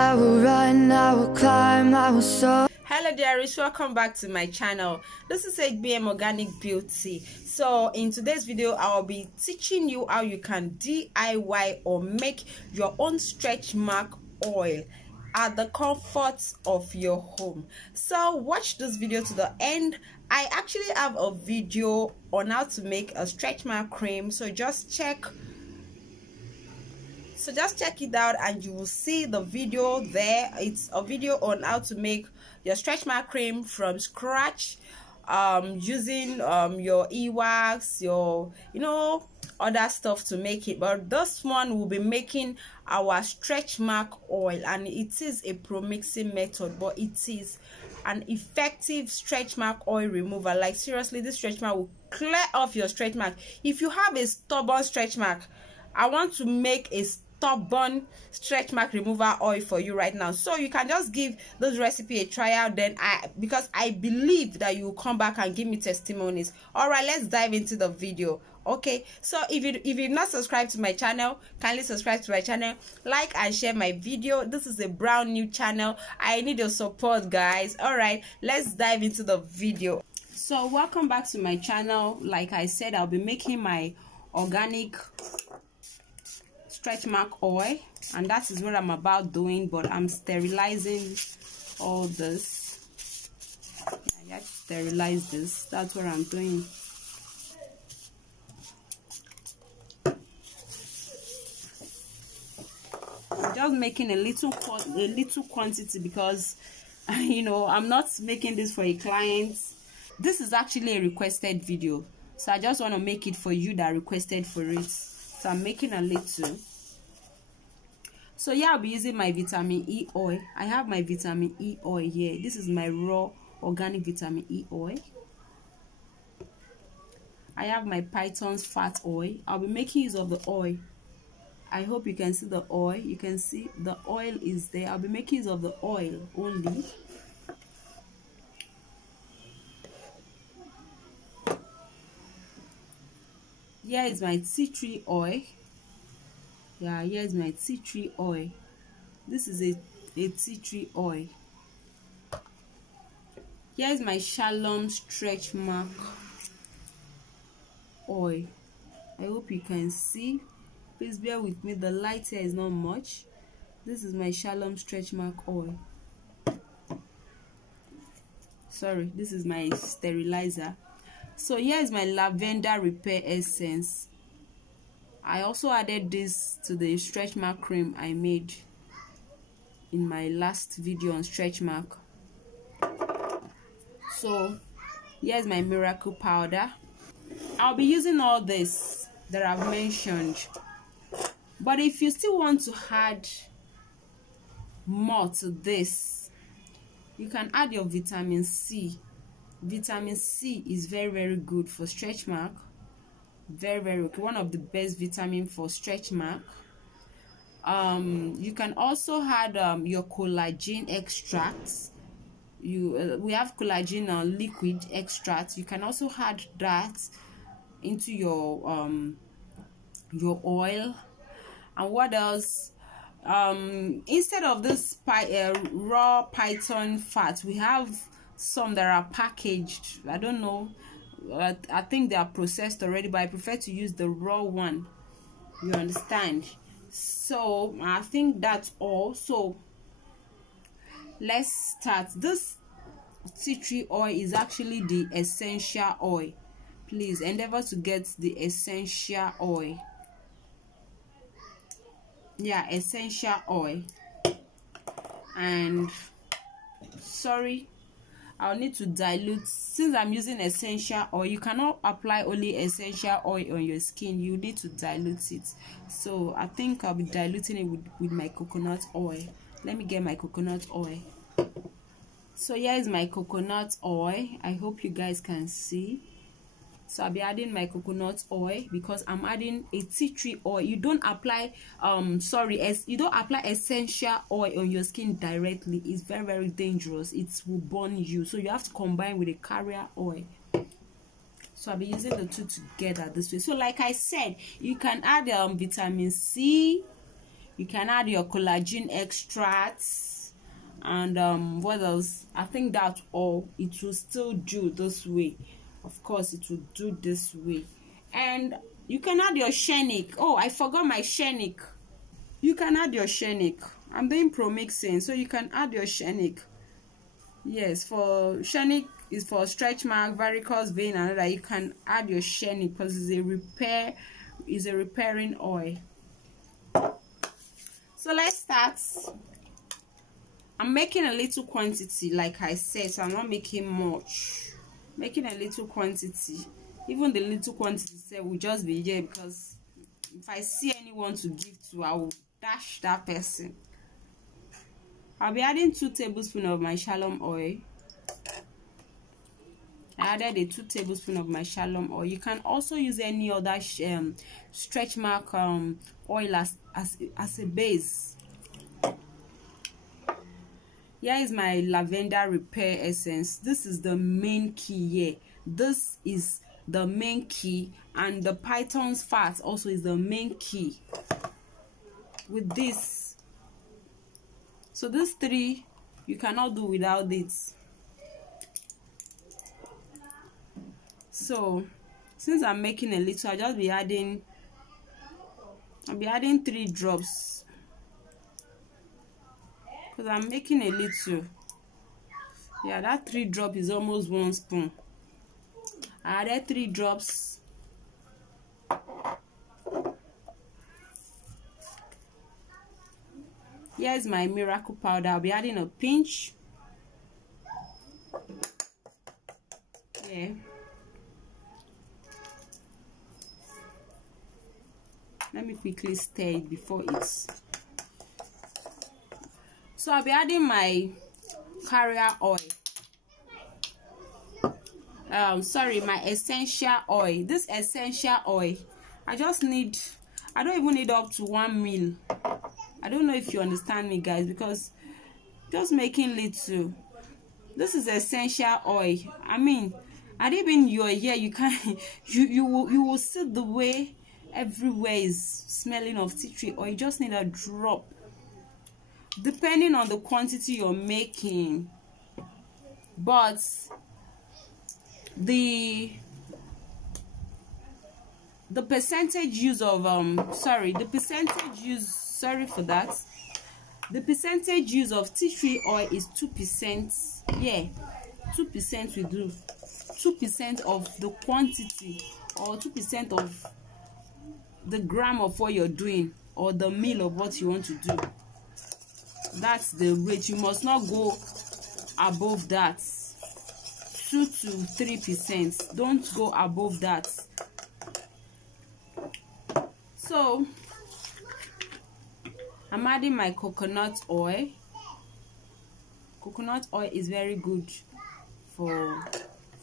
I will run, I will climb, I will soar. Hello dearies, welcome back to my channel. This is HBM Organic Beauty. So in today's video I'll be teaching you how you can DIY or make your own stretch mark oil at the comfort of your home. So watch this video to the end. I actually have a video on how to make a stretch mark cream, so just check it out and you will see the video there. It's a video on how to make your stretch mark cream from scratch, using your e-wax, your other stuff to make it. But this one will be making our stretch mark oil, and it is a pro-mixing method, but it is an effective stretch mark oil remover. Like seriously, this stretch mark will clear off your stretch mark. If you have a stubborn stretch mark, I want to make a stubborn stretch mark remover oil for you right now, so you can just give this recipe a try out. Then because I believe that you will come back and give me testimonies. All right, let's dive into the video. Okay, so if you've not subscribed to my channel, kindly subscribe to my channel, like and share my video. This is a brand new channel. I need your support, guys. All right, let's dive into the video. So welcome back to my channel. Like I said, I'll be making my organic stretch mark oil, and that is what I'm about doing, but I'm sterilizing all this. I have to sterilize this. That's what I'm doing. I'm just making a little quantity because I'm not making this for a client. This is actually a requested video, so I just want to make it for you that requested for it. So I'm making a little. So yeah, I'll be using my vitamin E oil. I have my vitamin E oil here. This is my raw organic vitamin E oil. I have my Python's fat oil. I'll be making use of the oil. I hope you can see the oil. You can see the oil is there. I'll be making use of the oil only. Here is my tea tree oil. Yeah, here's my tea tree oil. This is a tea tree oil. Here's my Shallom stretch mark oil. I hope you can see. Please bear with me, the light here is not much. This is my Shallom stretch mark oil. Sorry, this is my sterilizer. So here is my lavender repair essence. I also added this to the stretch mark cream I made in my last video on stretch mark. So here's my miracle powder. I'll be using all this that I've mentioned, but if you still want to add more to this, you can add your vitamin C. Vitamin C is very good for stretch mark. Very okay. One of the best vitamin for stretch mark. You can also add your collagen extracts. We have collagen liquid extracts. You can also add that into your oil. And what else? Instead of this raw Python fat, we have some that are packaged. I don't know, I think they are processed already, but I prefer to use the raw one, you understand? So I think that's all. So let's start. This tea tree oil is actually the essential oil. Please endeavor to get the essential oil. Yeah, essential oil. And sorry, I'll need to dilute. Since I'm using essential oil, you cannot apply only essential oil on your skin. You need to dilute it. So I think I'll be diluting it with my coconut oil. Let me get my coconut oil. So here is my coconut oil. I hope you guys can see. So I'll be adding my coconut oil because I'm adding a tea tree oil. You don't apply you don't apply essential oil on your skin directly. It's very dangerous. It will burn you. So you have to combine with a carrier oil. So I'll be using the two together this way. So like I said, you can add vitamin C, You can add your collagen extracts and what else? I think that's all. It will still do this way. Of course it will do this way. And you can add your Schenic. Oh, I forgot my Schenic. You can add your Schenic. I'm doing pro mixing, so you can add your Schenic. Yes, for Schenic is for stretch mark, varicose vein, and that. You can add your Schenic because it's a repairing oil. So let's start. I'm making a little quantity, like I said, so I'm not making much. Making a little quantity. Even the little quantity will just be here, because if I see anyone to give to, I will dash that person. I'll be adding 2 tablespoons of my Shallom oil. I added a 2 tablespoons of my Shallom oil. You can also use any other stretch mark oil as a base. Here is my lavender repair essence. This is the main key here. This is the main key, and the python's fat also is the main key with this. So these 3 you cannot do without it. So since I'm making a little, I'll just be adding 3 drops, because I'm making a little. Yeah, that 3 drop is almost 1 spoon. I added 3 drops. Here's my miracle powder. I'll be adding a pinch. Yeah. Let me quickly stir it before it's. So I'll be adding my carrier oil. My essential oil. This essential oil, I don't even need up to 1 ml. I don't know if you understand me, guys, because just making little. This is essential oil. I mean, and even your hair, you can you will see the way everywhere is smelling of tea tree oil. You just need a drop, depending on the quantity you're making. But the percentage use of the percentage use of tea tree oil is 2%. Yeah, 2% we do. 2% of the quantity, or 2% of the gram of what you're doing, or the meal of what you want to do. That's the rate. You must not go above that. 2 to 3%. Don't go above that. So I'm adding my coconut oil. Coconut oil is very good for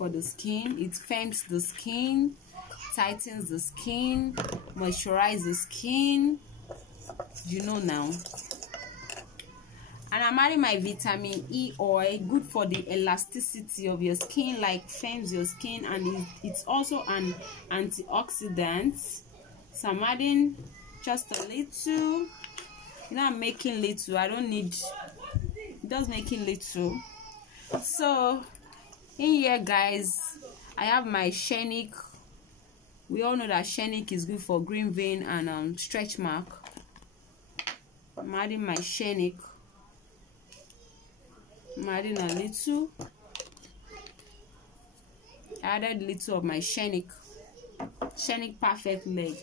the skin. It firms the skin, tightens the skin, moisturizes the skin. You know now. And I'm adding my vitamin E oil, good for the elasticity of your skin, like firms your skin, and it's also an antioxidant. So I'm adding just a little. You know, I'm making little. I don't need. Just making little. So in here, guys, I have my Schenic. We all know that Schenic is good for green vein and stretch mark. I'm adding my Schenic. I'm adding a little. I added a little of my Schenic perfect leg.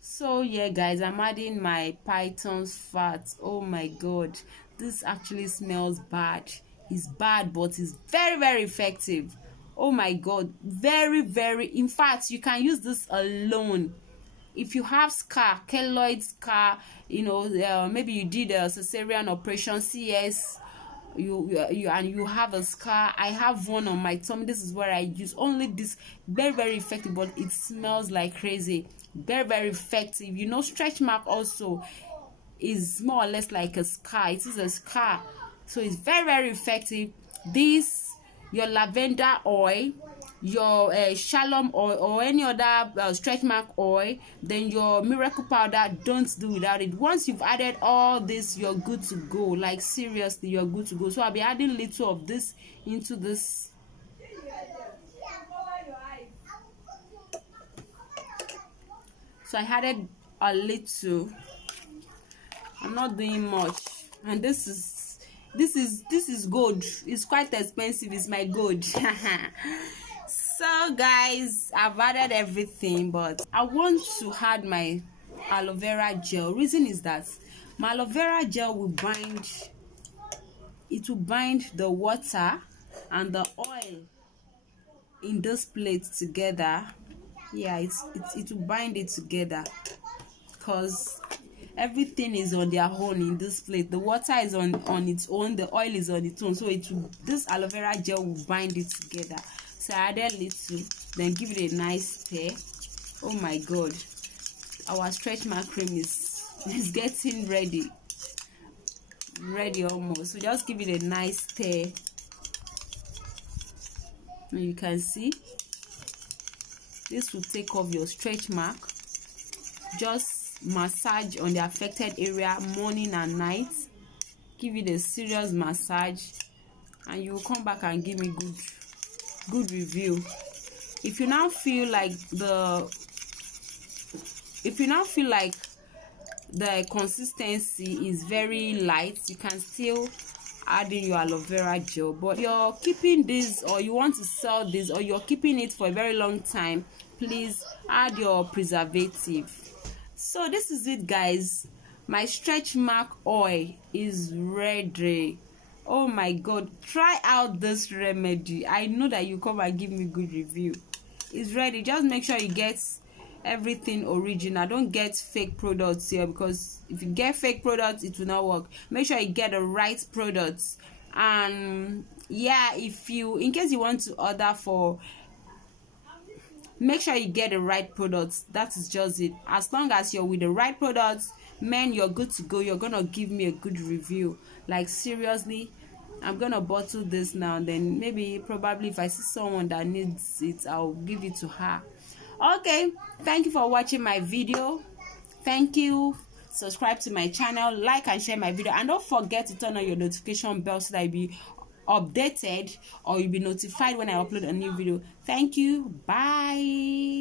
So yeah, guys, I'm adding my python's fat. Oh my god, this actually smells bad. It's bad, but it's very, very effective. Oh my god, very, very. In fact, you can use this alone. If you have scar, keloid scar, you know, maybe you did a cesarean operation, CS, you have a scar. I have one on my tummy. This is where I use only this. Very, very effective, but it smells like crazy. Very, very effective. You know, stretch mark also is more or less like a scar. It is a scar, so it's very, very effective. This, your lavender oil, your Shallom oil or any other stretch mark oil, then your miracle powder, don't do without it. Once you've added all this, you're good to go. Like seriously, you're good to go. So I'll be adding little of this into this. So I added a little. I'm not doing much. And this is gold. It's quite expensive. It's my gold. So guys, I've added everything, but I want to add my aloe vera gel. Reason is that my aloe vera gel will bind. It will bind the water and the oil in this plate together. Yeah, it will bind it together, because everything is on their own in this plate. The water is on its own, the oil is on its own, so this aloe vera gel will bind it together. So I added little, then give it a nice stir. Oh my god, our stretch mark cream is getting ready almost. So just give it a nice stir. And you can see this will take off your stretch mark. Just massage on the affected area morning and night. Give it a serious massage, and you will come back and give me good review. If you now feel like the consistency is very light, you can still add in your aloe vera gel. But if you're keeping this, or you want to sell this, or you're keeping it for a very long time, please add your preservative. So this is it, guys. My stretch mark oil is ready. Oh my god, try out this remedy. I know that you come and give me good review. It's ready. Just make sure you get everything original. Don't get fake products here, because if you get fake products, it will not work. Make sure you get the right products. And yeah, in case you want to order for, make sure you get the right products. That is just it. As long as you're with the right products, man, you're good to go. You're gonna give me a good review. Like seriously, I'm gonna bottle this now, and then probably if I see someone that needs it, I'll give it to her. Okay, thank you for watching my video. Thank you. Subscribe to my channel, like and share my video, and don't forget to turn on your notification bell so that you'll be updated, or you'll be notified when I upload a new video. Thank you. Bye.